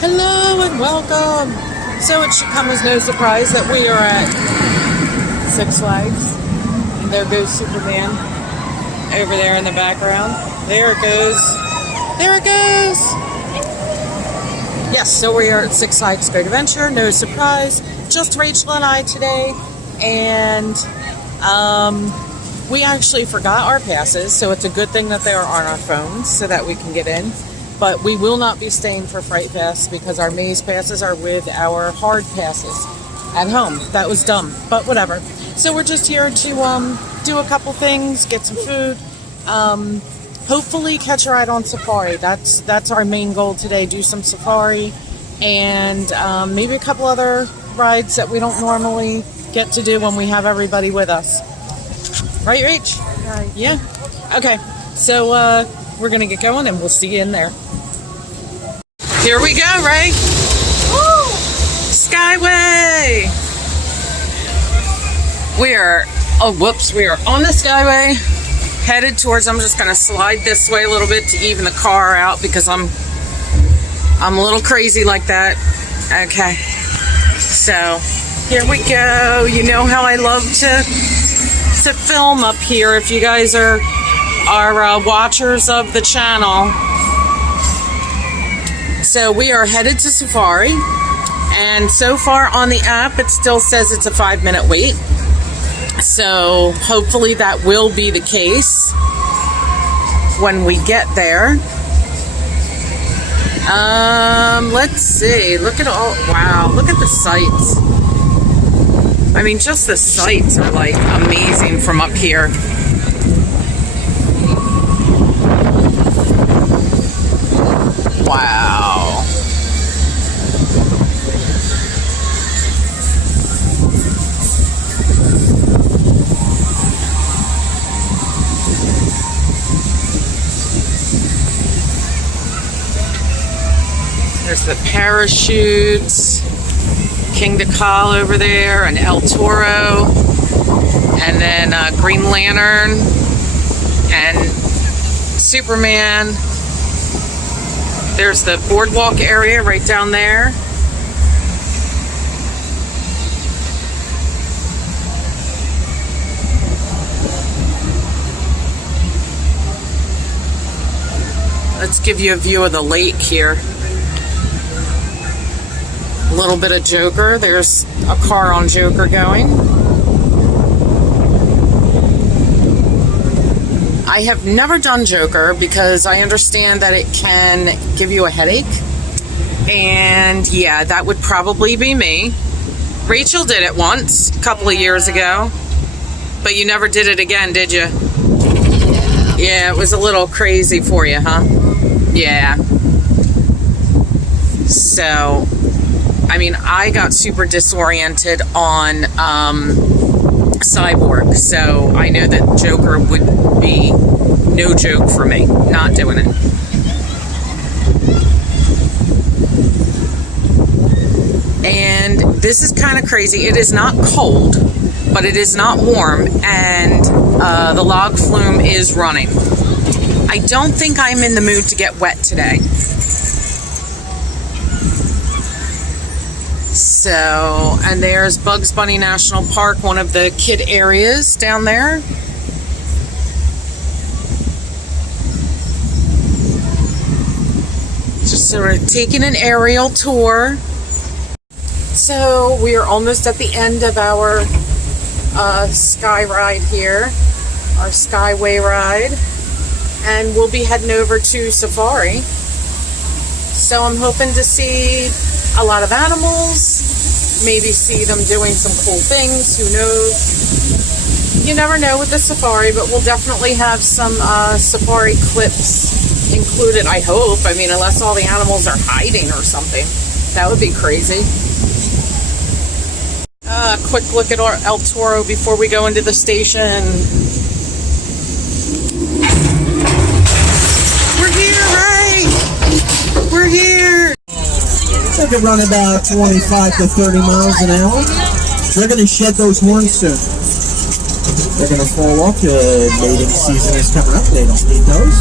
Hello and welcome. So it should come as no surprise that we are at Six Flags. And there goes Superman over there in the background. There it goes. There it goes. Yes, so we are at Six Flags Great Adventure. No surprise. Just Rachel and I today. And we actually forgot our passes. So it's a good thing that they are on our phones so that we can get in. But we will not be staying for Fright Fest because our maze passes are with our hard passes at home. That was dumb, but whatever. So we're just here to do a couple things, get some food, hopefully catch a ride on safari. That's our main goal today, do some safari, and maybe a couple other rides that we don't normally get to do when we have everybody with us. Right, Rach? Right. Yeah? Okay, so we're going to get going and we'll see you in there. Here we go, Ray. Woo! Skyway! We are on the Skyway, headed towards, I'm just going to slide this way a little bit to even the car out because I'm a little crazy like that. Okay. So, here we go. You know how I love to film up here if you guys are watchers of the channel. So we are headed to Safari, and so far on the app it still says it's a 5-minute wait, so hopefully that will be the case when we get there. Let's see, look at the sights. I mean, just the sights are like amazing from up here. Wow. There's the parachutes, King Dakal over there, and El Toro, and then Green Lantern, and Superman. There's the boardwalk area right down there. Let's give you a view of the lake here. A little bit of Joker. There's a car on Joker going. I have never done Joker because I understand that it can give you a headache. And yeah, that would probably be me. Rachel did it once, a couple of years ago. But you never did it again, did you? Yeah, it was a little crazy for you, huh? Yeah. So, I mean, I got super disoriented on Cyborg, so I know that Joker would be no joke for me, not doing it. And this is kind of crazy. It is not cold, but it is not warm, and the log flume is running. I don't think I'm in the mood to get wet today. So, and there's Bugs Bunny National Park, one of the kid areas down there. Just sort of taking an aerial tour. So, we are almost at the end of our sky ride here, our Skyway ride, and we'll be heading over to Safari. So, I'm hoping to see a lot of animals, maybe see them doing some cool things, who knows. You never know with the safari, but we'll definitely have some safari clips included, I hope. I mean, unless all the animals are hiding or something. That would be crazy. Quick look at our El Toro before we go into the station. We're here, right? We're here. They can run about 25 to 30 miles an hour. They're going to shed those horns soon. They're going to fall off. The mating season is coming up. They don't need those.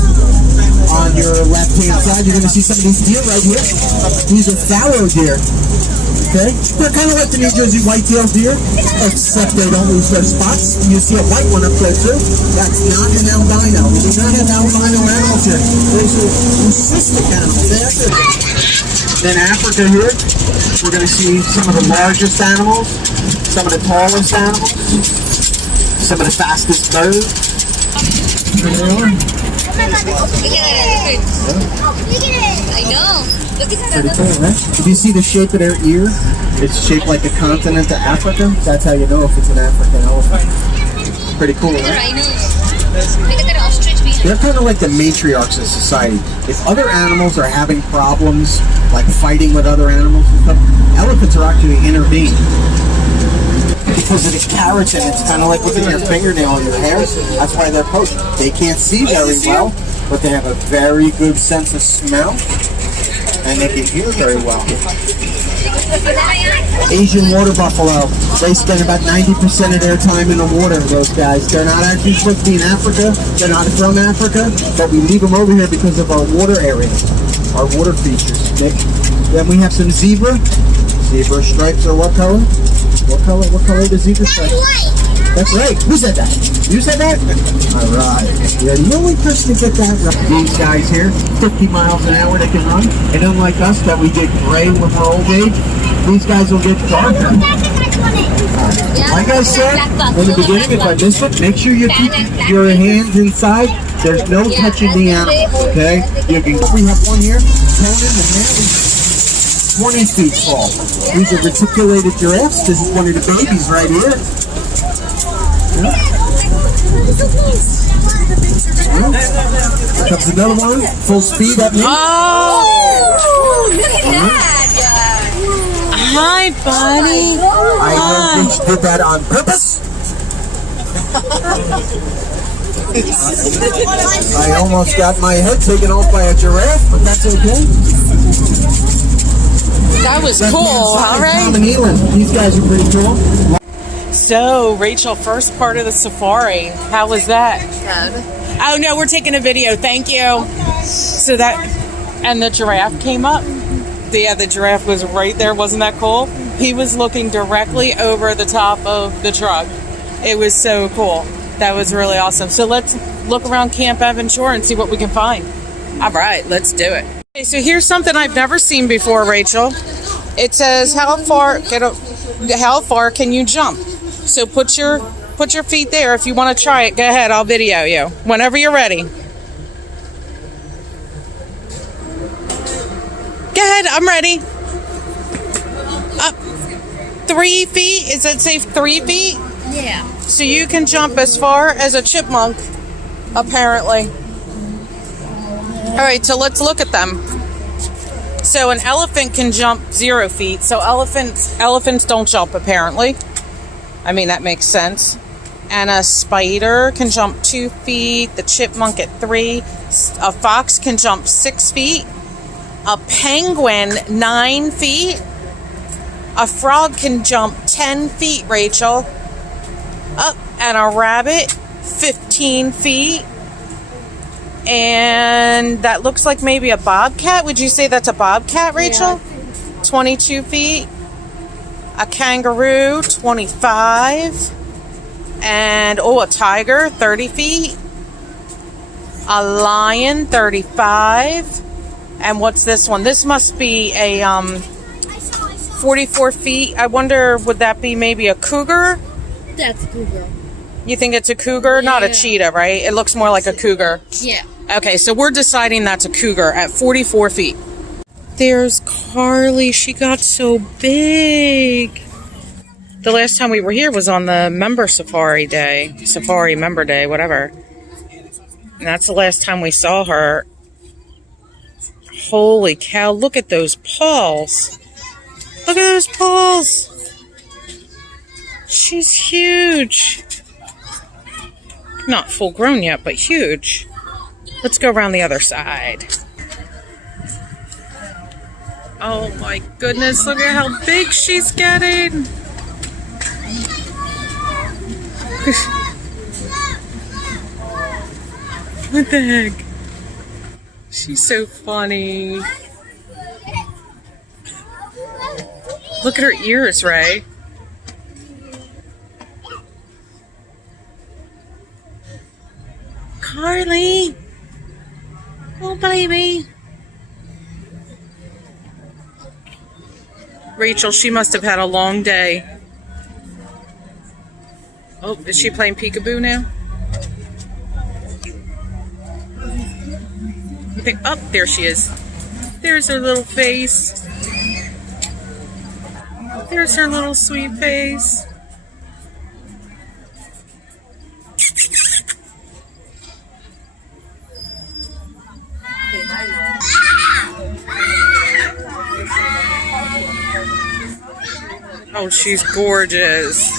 On your left-hand side, you're going to see some of these deer right here. These are fallow deer. Okay? They're kind of like the New Jersey white-tailed deer, except they don't lose their spots. You see a white one up there, too. That's not an albino. We do not have albino animals here. Those are leucistic animals. That's it. Then Africa here, we're going to see some of the largest animals, some of the tallest animals, some of the fastest birds. There they are. Look at it. I know. Look at Pretty cool, right? If you see the shape of their ear, it's shaped like the continent of Africa. That's how you know if it's an African elephant. Pretty cool, right? Rhinos. Look at that ostrich behind. They're kind of like the matriarchs of society. If other animals are having problems, like fighting with other animals and stuff, elephants are actually intervene. Because of the keratin, it's kind of like looking at your fingernail or your hair. That's why they're poached. They can't see very well, but they have a very good sense of smell, and they can hear very well. Asian water buffalo, they spend about 90% of their time in the water, those guys. They're not actually supposed to be in Africa. They're not from Africa, but we leave them over here because of our water area, our water features. Then we have some zebra. Zebra stripes are what color? What color is the zebra stripe? That's right. Who said that? You said that? All right. You're the only person to get that right. These guys here, 50 miles an hour they can run. And unlike us that we get gray when we're old age, these guys will get darker. Like I said in the beginning, if I missed it, make sure you keep your hands inside. There's no touching the animal, okay? You can. We have one here. Conan, the male is 20 feet tall. These are reticulated giraffes. This is one of the babies right here. Here comes another one, full speed up here. Oh! Look at that. Hi, buddy. I did that on purpose. I almost got my head taken off by a giraffe, but that's okay. That was cool, all right? These guys are pretty cool. So, Rachel, first part of the safari. How was that? Good. Oh, no, we're taking a video. Thank you. So that, and the giraffe came up. Yeah, the giraffe was right there. Wasn't that cool? He was looking directly over the top of the truck. It was so cool. That was really awesome. So let's look around Camp Aventura and see what we can find. All right, let's do it. Okay, so here's something I've never seen before, Rachel. It says, how far can you jump? So put your feet there. If you want to try it, go ahead. I'll video you whenever you're ready. Go ahead, I'm ready. Up 3 feet. Is that safe? 3 feet? Yeah. So you can jump as far as a chipmunk, apparently. All right, so let's look at them. So an elephant can jump 0 feet. So elephants don't jump, apparently. I mean, that makes sense. And a spider can jump 2 feet. The chipmunk at 3. A fox can jump 6 feet. A penguin, 9 feet. A frog can jump 10 feet, Rachel. And a rabbit, 15 feet. And that looks like maybe a bobcat. Would you say that's a bobcat, Rachel? Yeah. 22 feet. A kangaroo, 25. And, a tiger, 30 feet. A lion, 35. And what's this one? This must be a 44 feet. I wonder, would that be maybe a cougar? That's a cougar. You think it's a cougar? Yeah. Not a cheetah, right? It looks more like a cougar. Yeah. Okay, so we're deciding that's a cougar at 44 feet. There's Carly. She got so big. The last time we were here was on the member safari day. Safari member day, whatever. And that's the last time we saw her. Holy cow, look at those paws. Look at those paws. She's huge. Not full grown yet, but huge. Let's go around the other side. Oh my goodness, look at how big she's getting. What the heck? She's so funny. Look at her ears, Ray. Carly. Oh, baby. Rachel, she must have had a long day. Oh, is she playing peekaboo now? I think, oh, there she is. There's her little face. There's her little sweet face. Oh, she's gorgeous.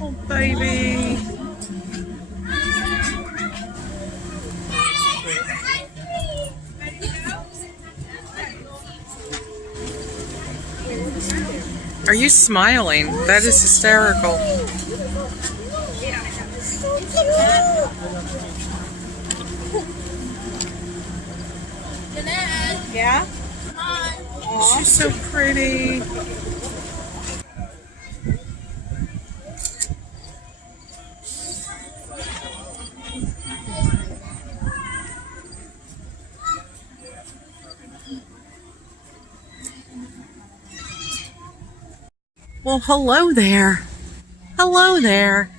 Oh, baby. Are you smiling? That is hysterical. Yeah? Oh, she's so pretty. Well, hello there. Hello there.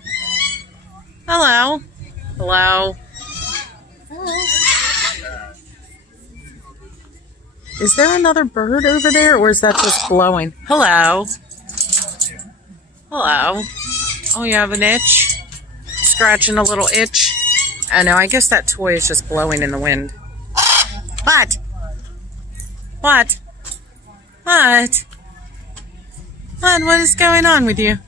Hello. Hello. Is there another bird over there, or is that just blowing? Hello. Hello. Oh, you have an itch? Scratching a little itch? I know, I guess that toy is just blowing in the wind. What? What? What? What is going on with you?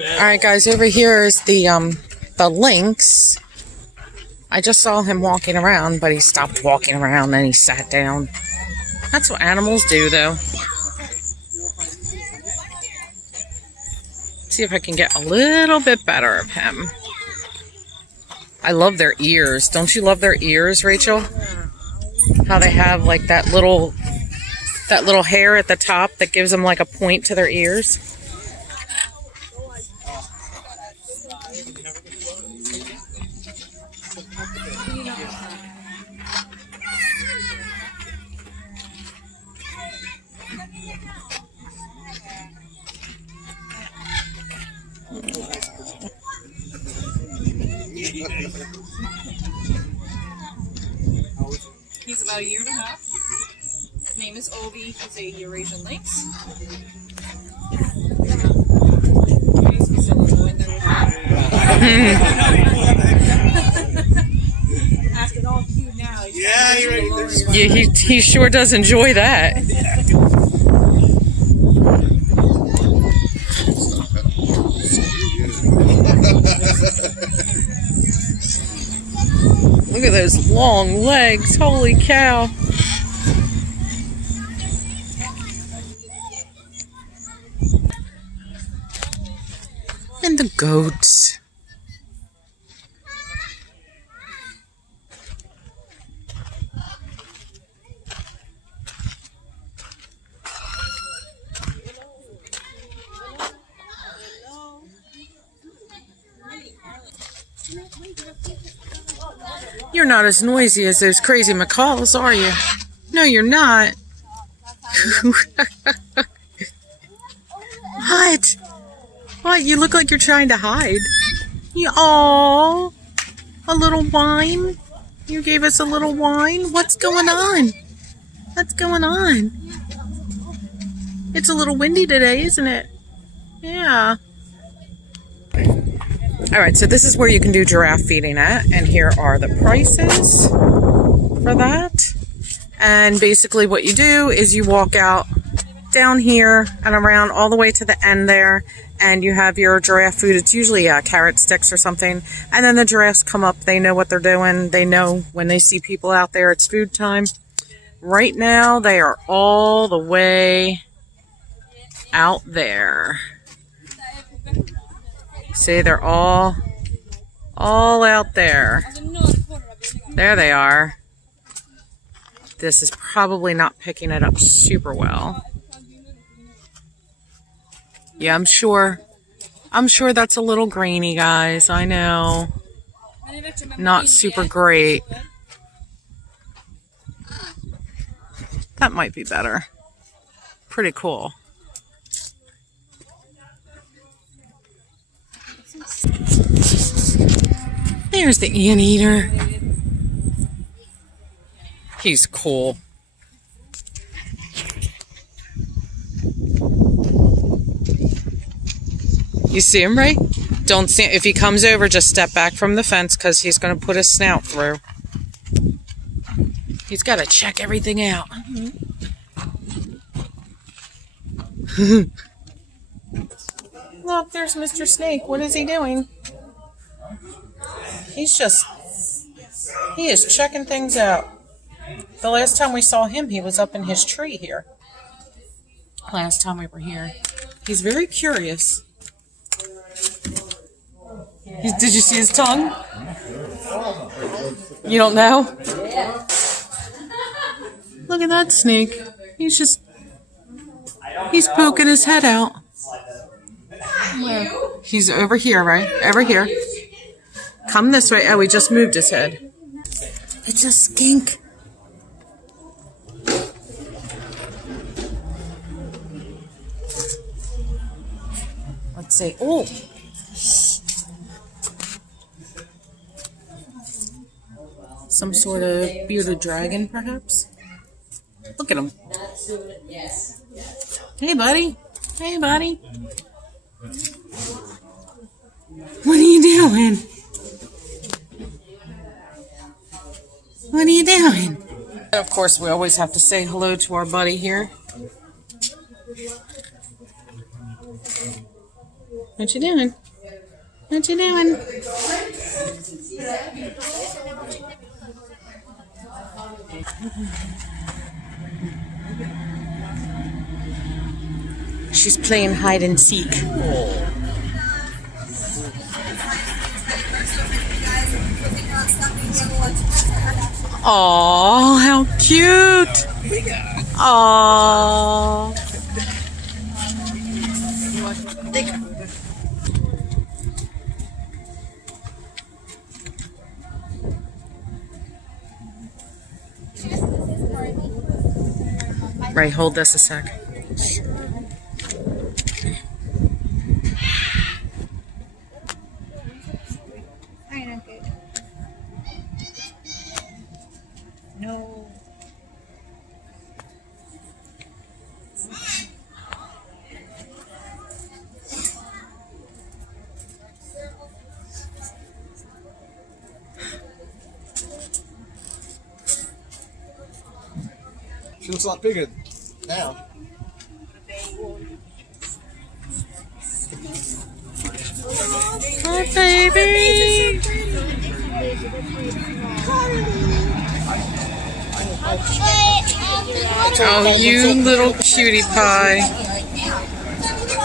Alright guys, over here is the lynx. I just saw him walking around, but he stopped walking around and he sat down. That's what animals do, though. See if I can get a little bit better of him. I love their ears. Don't you love their ears, Rachel? How they have like that little hair at the top that gives them like a point to their ears. He's about a year and a half. His name is Ovi. He's a Eurasian lynx. He's still in the window. Acting all cute now. Yeah, he sure does enjoy that. Look at those long legs. Holy cow. And the goats. You're not as noisy as those crazy macaws, are you? No, you're not. What? What? You look like you're trying to hide. Aww. A little whine. You gave us a little wine? What's going on? What's going on? It's a little windy today, isn't it? Yeah. Alright, so this is where you can do giraffe feeding at, and here are the prices for that. And basically what you do is you walk out down here and around all the way to the end there, and you have your giraffe food. It's usually carrot sticks or something, and then the giraffes come up. They know what they're doing. They know when they see people out there, it's food time. Right now, they are all the way out there. See, they're all out there. There they are. This is probably not picking it up super well. Yeah, I'm sure that's a little grainy, guys. I know. Not super great. That might be better. Pretty cool. There's the anteater. He's cool. You see him, right? Don't stand. If he comes over, just step back from the fence because he's going to put his snout through. He's got to check everything out. Look, there's Mr. Snake. What is he doing? He is checking things out. The last time we saw him, he was up in his tree here. Last time we were here. He's very curious. Did you see his tongue? You don't know? Look at that snake. He's poking his head out. He's over here, right? Over here. Come this way. Oh, he just moved his head. It's a skink. Let's see. Oh. Some sort of bearded dragon, perhaps? Look at him. Hey, buddy. Hey, buddy. What are you doing? What are you doing? And of course, we always have to say hello to our buddy here. What you doing? What you doing? She's playing hide and seek. Aw, how cute! Aw. Right, hold this a sec. No. She looks a lot bigger now. Hi, baby. Oh, you little cutie pie.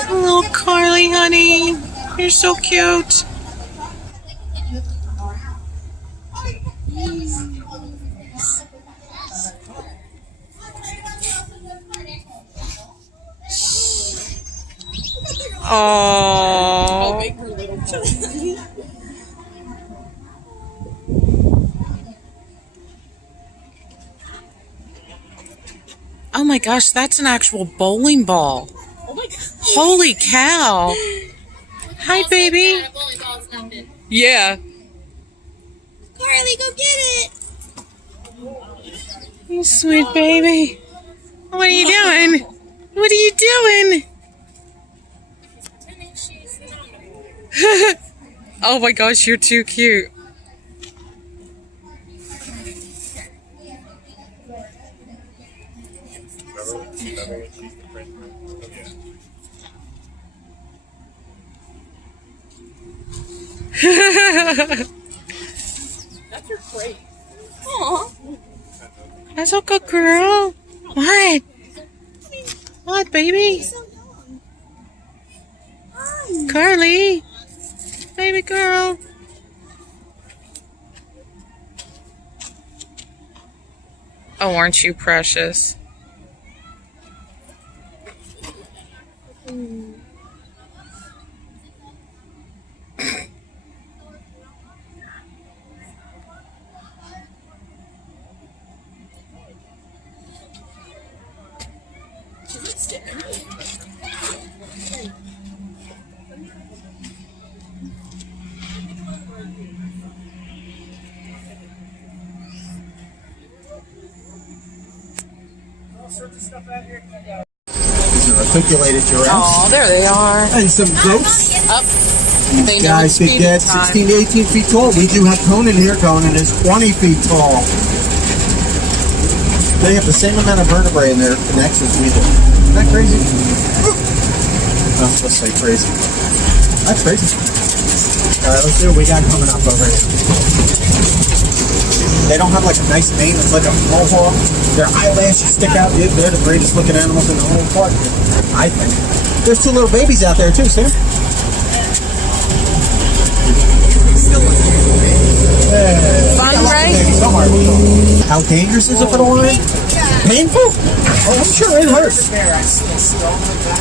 Little Carly, honey. You're so cute. Oh. Oh my gosh, that's an actual bowling ball. Oh my god. Holy cow. Hi, baby. Yeah. Carly, go get it. You sweet baby. What are you doing? What are you doing? Oh my gosh, you're too cute. That's your crate. That's a good girl. What? What, baby? Carly. Baby girl. Oh, aren't you precious? These are articulated giraffes. Oh, there they are. And some goats. Up. They These know guys it's could feeding get time. 16 to 18 feet tall. We do have Conan here going and is 20 feet tall. They have the same amount of vertebrae in their necks as we do. Isn't that crazy? No, let's say crazy. That's crazy. Alright, let's see what we got coming up over here. They don't have like a nice mane. It's like a mohawk. Their eyelashes stick out. Dude, they're the greatest looking animals in the whole park, I think. There's two little babies out there too, Sam. Fun, right? How dangerous is it for the lion? Painful? Oh, I'm sure it hurts.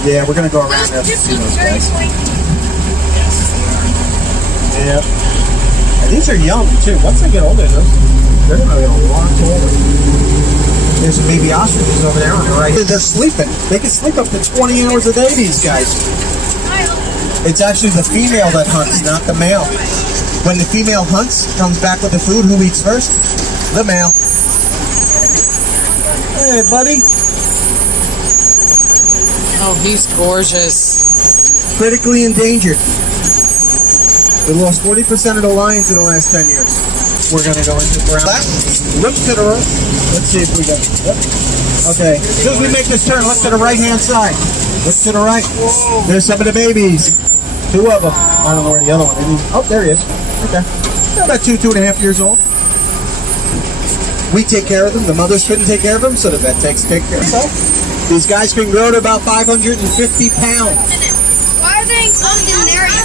Yeah, we're gonna go around there to see those guys. Yeah. And these are young too. Once they get older, they're gonna be a lot taller. There's some baby ostriches over there on the right. They're sleeping. They can sleep up to 20 hours a day, these guys. It's actually the female that hunts, not the male. When the female hunts, comes back with the food, who eats first? The male. Hey, buddy. Oh, he's gorgeous. Critically endangered. We lost 40% of the lions in the last 10 years. We're going to go into the ground. Look to the right. Let's see if we got it. Yep. Okay. As soon as we make this turn, look to the right-hand side. Look to the right. There's some of the babies. Two of them. I don't know where the other one is. Oh, there he is. Okay. They're about 2.5 years old. We take care of them. The mothers couldn't take care of them, so the vet take care of them. These guys can grow to about 550 pounds. Why are they enclosed in an area?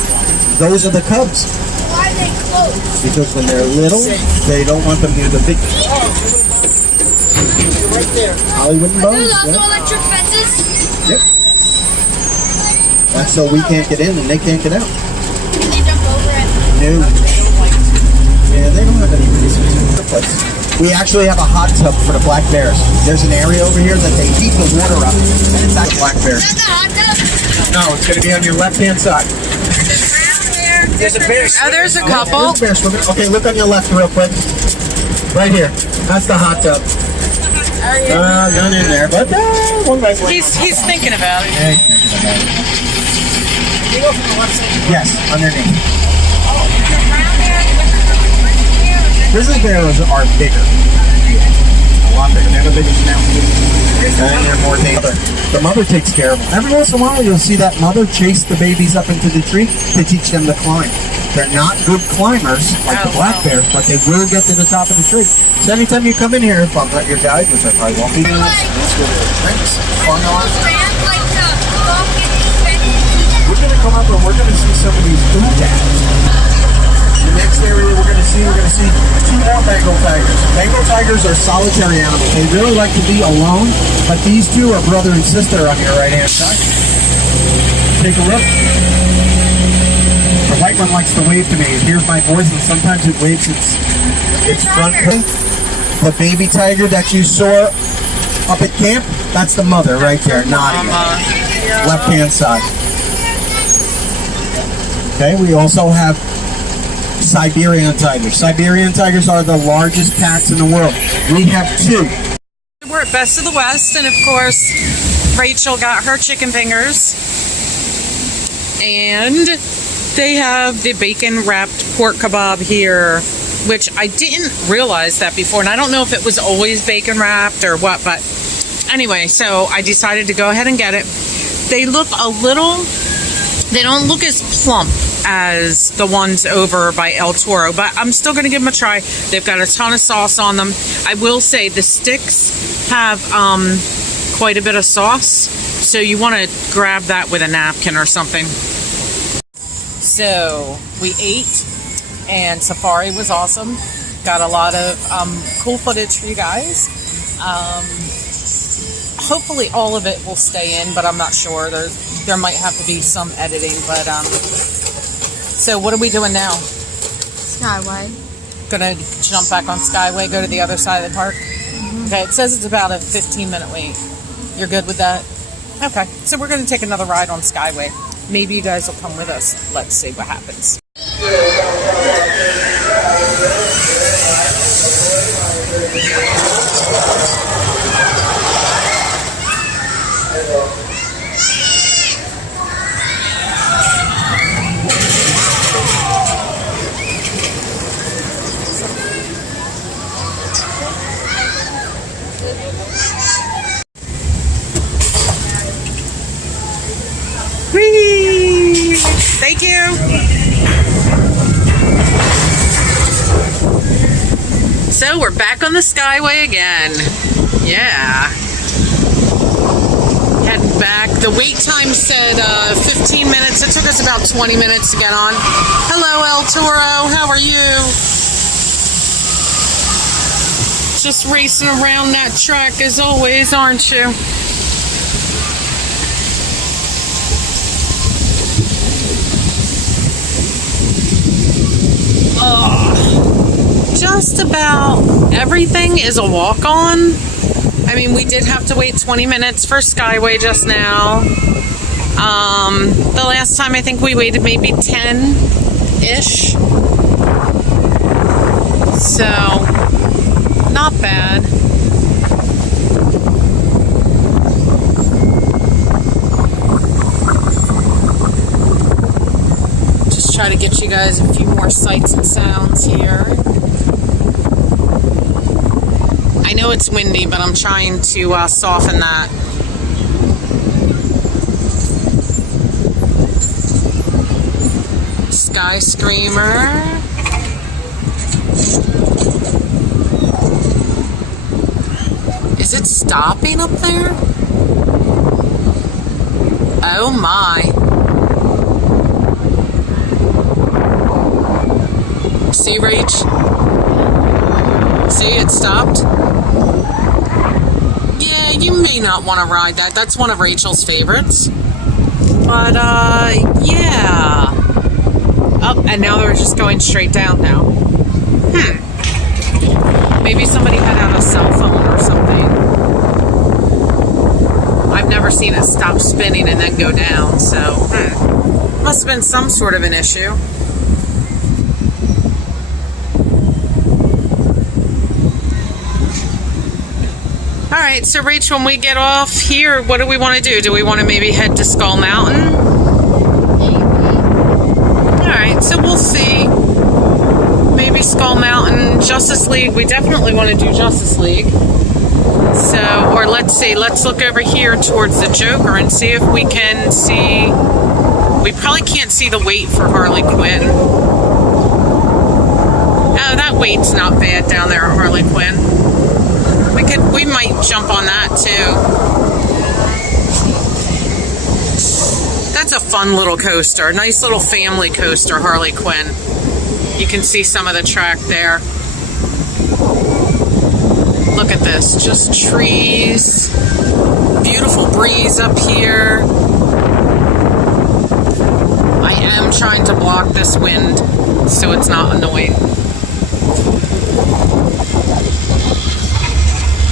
Those are the cubs. Why are they closed? Because when they're little, they don't want them near the big. Right there. Hollywood and Bones. There's also Yeah. electric fences. Yep. That's so we can't get in and they can't get out. They jump over it. No. Yeah, they don't have any reason to. We actually have a hot tub for the black bears. There's an area over here that they heat the water up, and it's not black bear. Is that the hot tub? No, it's going to be on your left-hand side. There's a bear. Oh, there's a couple. There's bear swimming. Okay, look on your left real quick. Right here. That's the hot tub. None in there, but one guy's like. He's thinking about it. Yes, underneath. Grizzly bears are bigger. A lot bigger. They have a bigger snout. And they're more dangerous. The mother takes care of them. Every once in a while, you'll see that mother chase the babies up into the tree to teach them to climb. They're not good climbers like the black bears, but they will get to the top of the tree. So anytime you come in here, if I'm not your guide, which I probably won't be doing, let's go to the drinks. Fun on. We're going to come up and we're going to see some of these doodads. The next area we're going to see two more Bengal tigers. Bengal tigers are solitary animals. They really like to be alone, but these two are brother and sister on your right-hand side. Take a look. The white one likes to wave to me. It hears my voice, and sometimes it waves its front paw. The baby tiger that you saw up at camp, that's the mother right there, nodding. Left-hand side. Okay, we also have Siberian tigers. Siberian tigers are the largest cats in the world. We have two. We're at Best of the West, and of course, Rachel got her chicken fingers. And they have the bacon wrapped pork kebab here, which I didn't realize that before. And I don't know if it was always bacon wrapped or what, but anyway, so I decided to go ahead and get it. They look they don't look as plump as the ones over by El Toro, but I'm still going to give them a try. They've got a ton of sauce on them. I will say the sticks have quite a bit of sauce, so you want to grab that with a napkin or something. So we ate, and safari was awesome. Got a lot of cool footage for you guys. Hopefully all of it will stay in, but I'm not sure. There might have to be some editing, but so what are we doing now? Skyway. Gonna jump back on Skyway, go to the other side of the park? Okay, it says it's about a 15-minute wait. You're good with that? Okay, so we're gonna take another ride on Skyway. Maybe you guys will come with us. Let's see what happens. Whee! Thank you. So we're back on the Skyway again. Yeah. Heading back. The wait time said 15 minutes. It took us about 20 minutes to get on. Hello, El Toro. How are you? Just racing around that track as always, aren't you? Just about everything is a walk-on. I mean, we did have to wait 20 minutes for Skyway just now. The last time I think we waited maybe 10-ish. So, not bad. Just try to get you guys a few more sights and sounds here. I know it's windy, but I'm trying to soften that. Sky Screamer. Is it stopping up there? Oh my. See, Rach? See, it stopped? Yeah, you may not want to ride that. That's one of Rachel's favorites. But, yeah. Oh, and now they're just going straight down now. Maybe somebody had out a cell phone or something. I've never seen it stop spinning and then go down, so, must have been some sort of an issue. Alright, so Rach, when we get off here, what do we want to do? Do we want to maybe head to Skull Mountain? Alright, so we'll see. Maybe Skull Mountain, Justice League. We definitely want to do Justice League. So, or let's see, let's look over here towards the Joker and see if we can see. We probably can't see the wait for Harley Quinn. Oh, that wait's not bad down there at Harley Quinn. We might jump on that too. That's a fun little coaster. Nice little family coaster, Harley Quinn. You can see some of the track there. Look at this, just trees. Beautiful breeze up here. I am trying to block this wind so it's not annoying.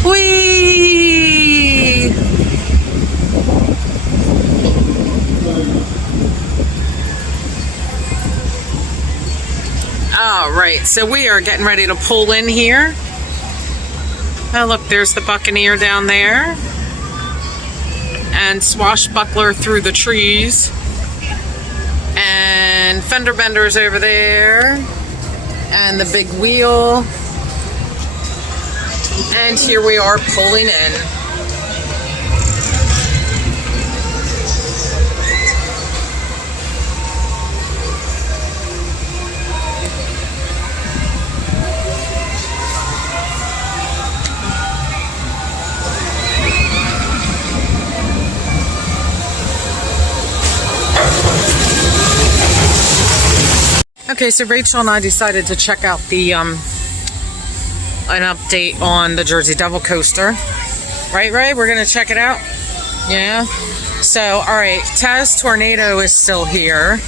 Whee! All right, so we are getting ready to pull in here. Oh, look, there's the Buccaneer down there. And Swashbuckler through the trees. And Fender Bender's over there. And the big wheel. And here we are pulling in. Okay, so Rachel and I decided to check out the an update on the Jersey Devil coaster. Right, Ray? We're gonna check it out. Yeah. So, all right, Taz Tornado is still here.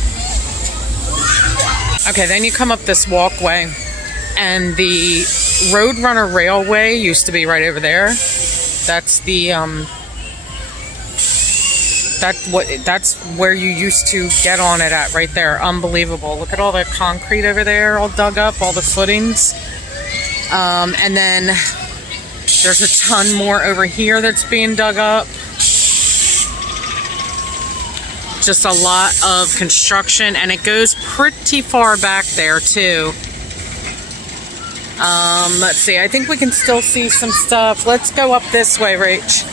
Okay, then you come up this walkway, and the Roadrunner Railway used to be right over there. That's the that's where you used to get on it at, right there. Unbelievable. Look at all the concrete over there, all dug up, all the footings. And then there's a ton more over here that's being dug up. Just a lot of construction, and it goes pretty far back there too. Let's see, I think we can still see some stuff. Let's go up this way, Rach.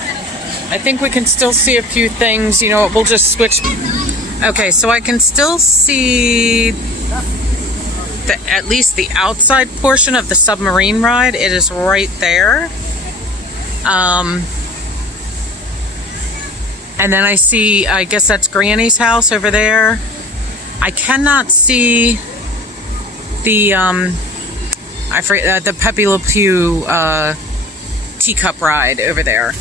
I think we can still see a few things. You know what, we'll just switch. Okay, so I can still see at least the outside portion of the submarine ride. It is right there. And then I see, I guess that's Granny's house over there. I cannot see the, I forget, the Pepe Le Pew teacup ride over there.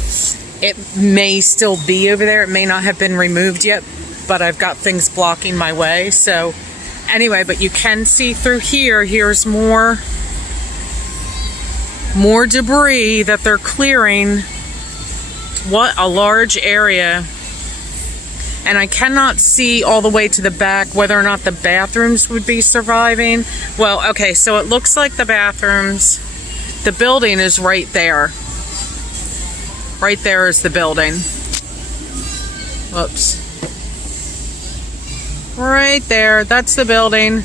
It may still be over there. It may not have been removed yet, but I've got things blocking my way. So anyway, but you can see through here. Here's more debris that they're clearing. What a large area. And I cannot see all the way to the back whether or not the bathrooms would be surviving. Well, okay, so it looks like the bathrooms, the building is right there. Right there is the building. Whoops. Right there, that's the building.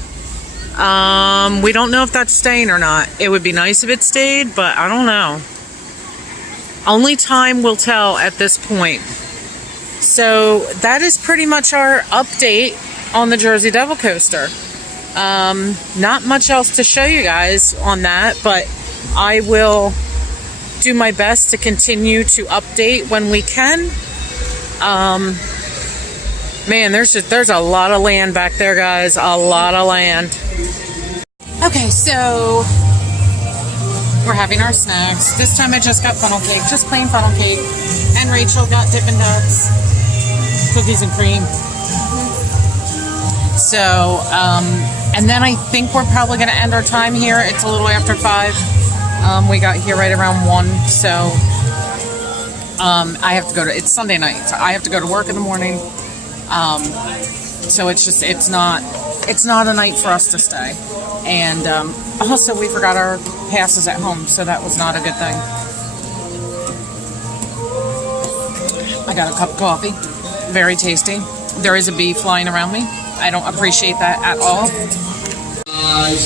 We don't know if that's staying or not. It would be nice if it stayed, but I don't know. Only time will tell at this point. So that is pretty much our update on the Jersey Devil coaster. Not much else to show you guys on that, but I will do my best to continue to update when we can. Man, there's a lot of land back there, guys. A lot of land. Okay, so we're having our snacks. This time I just got funnel cake, just plain funnel cake. And Rachel got Dippin' Dots, cookies and cream. So, and then I think we're probably going to end our time here. It's a little after 5. We got here right around 1, so I have to go to, it's Sunday night, so I have to go to work in the morning. So it's not a night for us to stay. And also we forgot our passes at home, so that was not a good thing. I got a cup of coffee, very tasty. There is a bee flying around me. I don't appreciate that at all. Bye.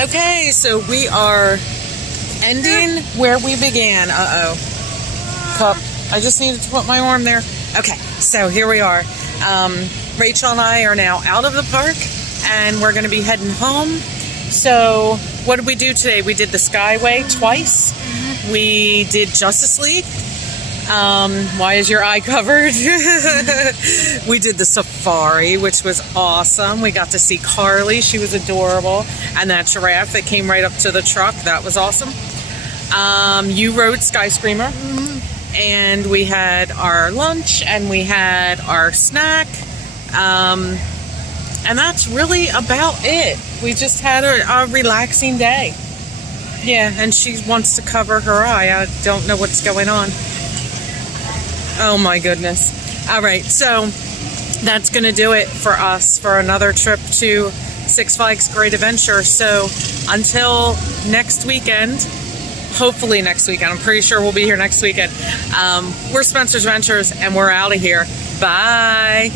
Okay, so we are ending where we began. Uh-oh. Cup. I just needed to put my arm there. Okay, so here we are. Rachel and I are now out of the park, and we're going to be heading home. So, what did we do today? We did the Skyway twice. We did Justice League. Why is your eye covered? We did the safari, which was awesome. We got to see Carly. She was adorable. And that giraffe that came right up to the truck. That was awesome. You rode Sky Screamer. And we had our lunch and we had our snack. And that's really about it. We just had a relaxing day. Yeah, and she wants to cover her eye. I don't know what's going on. Oh my goodness. All right, so that's going to do it for us for another trip to Six Flags Great Adventure. So until next weekend, hopefully next weekend, I'm pretty sure we'll be here next weekend. We're Spencer's Ventures and we're out of here. Bye.